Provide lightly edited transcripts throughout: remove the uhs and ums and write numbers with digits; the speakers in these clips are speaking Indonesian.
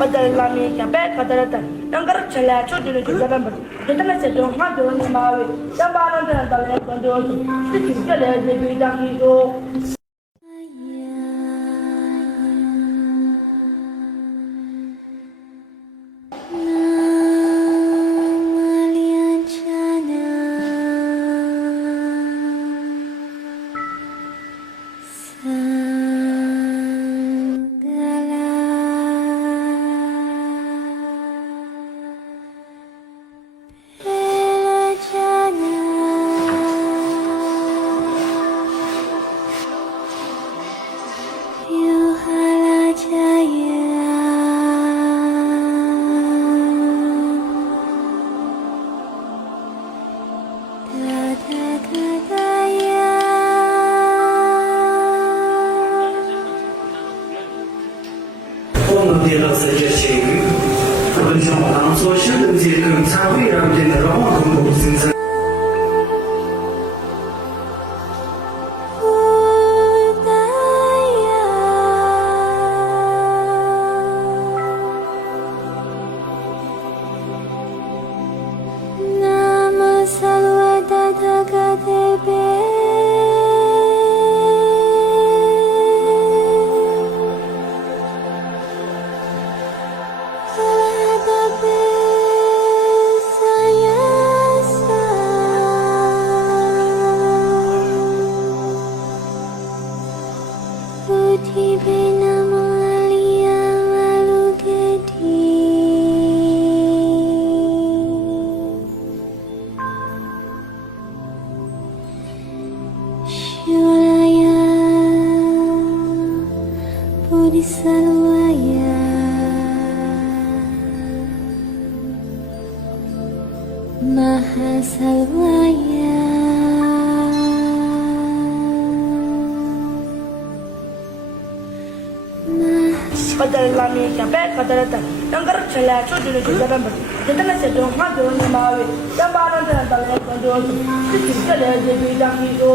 kadar lami kya be kadar ta nangar chala chu de ju jaban ba de na se do ma do ni ma we dan ba nan da le ko do ti ti le de bi dang ni do kadar lami kya be kadar ta nangar chala chu de ju jaban ba de na se do ma do ni ma we dan ba nan da le ko do ti ti le de bi dang ni do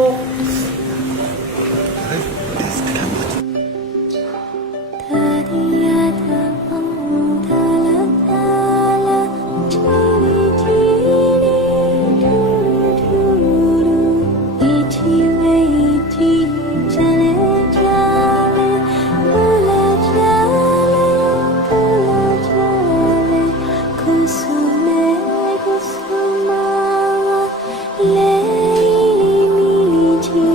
Let me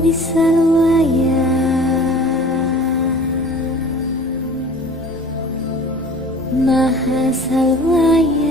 di Sarwaya, Maha Sarwaya.